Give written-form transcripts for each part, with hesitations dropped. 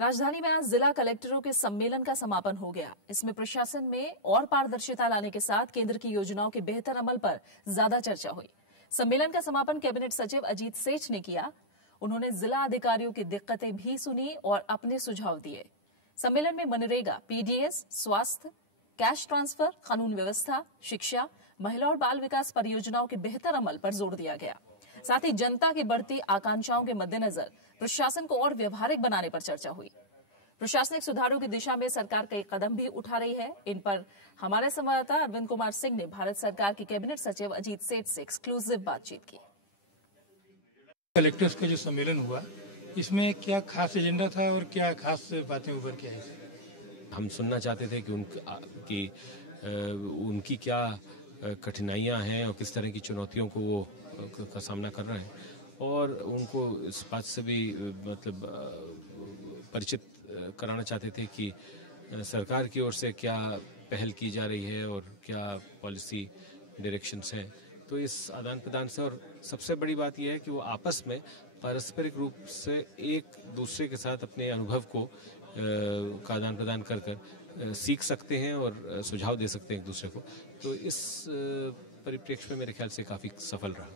राजधानी में आज जिला कलेक्टरों के सम्मेलन का समापन हो गया। इसमें प्रशासन में और पारदर्शिता लाने के साथ केंद्र की योजनाओं के बेहतर अमल पर ज्यादा चर्चा हुई। सम्मेलन का समापन कैबिनेट सचिव अजीत सेठ ने किया। उन्होंने जिला अधिकारियों की दिक्कतें भी सुनी और अपने सुझाव दिए। सम्मेलन में मनरेगा, पीडीएस, स्वास्थ्य, कैश ट्रांसफर, कानून व्यवस्था, शिक्षा, महिला और बाल विकास परियोजनाओं के बेहतर अमल पर जोर दिया गया। साथ ही जनता की बढ़ती आकांक्षाओं के मद्देनजर प्रशासन को और व्यवहारिक बनाने पर चर्चा हुई। प्रशासनिक सुधारों की दिशा में सरकार कई कदम भी उठा रही है। इन पर हमारे संवाददाता अरविंद कुमार सिंह ने भारत सरकार के कैबिनेट सचिव अजीत सेठ से एक्सक्लूसिव बातचीत की। कलेक्टर्स का जो सम्मेलन हुआ, इसमें क्या खास एजेंडा था और क्या खास बातें उभर के आई? हम सुनना चाहते थे कि उनकी क्या कठिनाइयां हैं और किस तरह की चुनौतियों को वो का सामना कर रहे हैं, और उनको इस बात से भी परिचित कराना चाहते थे कि सरकार की ओर से क्या पहल की जा रही है और क्या पॉलिसी डायरेक्शंस हैं। तो इस आदान प्रदान से, और सबसे बड़ी बात यह है कि वो आपस में पारस्परिक रूप से एक दूसरे के साथ अपने अनुभव को का आदान प्रदान कर सीख सकते हैं और सुझाव दे सकते हैं एक दूसरे को। तो इस परिप्रेक्ष्य में मेरे ख्याल से काफ़ी सफल रहा।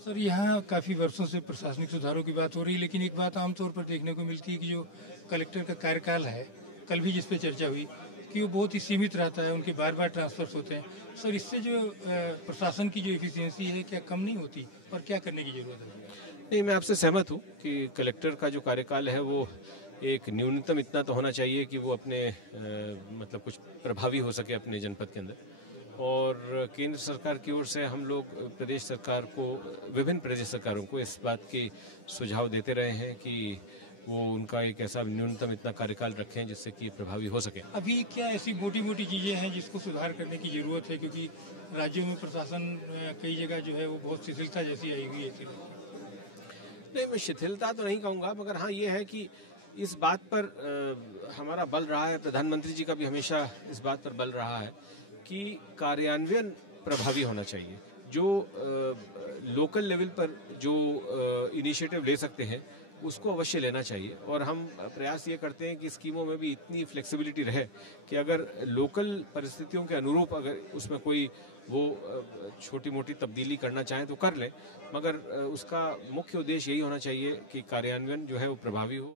सर, यहाँ काफ़ी वर्षों से प्रशासनिक सुधारों की बात हो रही है, लेकिन एक बात आमतौर पर देखने को मिलती है कि जो कलेक्टर का कार्यकाल है, कल भी जिस पे चर्चा हुई कि वो बहुत ही सीमित रहता है, उनके बार बार ट्रांसफर्स होते हैं। सर, इससे जो प्रशासन की जो एफिशिएंसी है, क्या कम नहीं होती और क्या करने की जरूरत है? नहीं, मैं आपसे सहमत हूँ कि कलेक्टर का जो कार्यकाल है वो एक न्यूनतम इतना तो होना चाहिए कि वो अपने कुछ प्रभावी हो सके अपने जनपद के अंदर। और केंद्र सरकार की ओर से हम लोग प्रदेश सरकार को, विभिन्न प्रदेश सरकारों को इस बात की सुझाव देते रहे हैं कि वो उनका एक ऐसा न्यूनतम इतना कार्यकाल रखें जिससे कि प्रभावी हो सके। अभी क्या ऐसी मोटी मोटी चीज़ें हैं जिसको सुधार करने की ज़रूरत है, क्योंकि राज्यों में प्रशासन कई जगह जो है वो बहुत शिथिलता जैसी आई हुई है? नहीं, मैं शिथिलता तो नहीं कहूँगा, मगर हाँ ये है कि इस बात पर हमारा बल रहा है, प्रधानमंत्री जी का भी हमेशा इस बात पर बल रहा है कि कार्यान्वयन प्रभावी होना चाहिए। जो लोकल लेवल पर जो इनिशिएटिव ले सकते हैं उसको अवश्य लेना चाहिए, और हम प्रयास ये करते हैं कि स्कीमों में भी इतनी फ्लेक्सिबिलिटी रहे कि अगर लोकल परिस्थितियों के अनुरूप अगर उसमें कोई वो छोटी मोटी तब्दीली करना चाहें तो कर लें, मगर उसका मुख्य उद्देश्य यही होना चाहिए कि कार्यान्वयन जो है वो प्रभावी हो।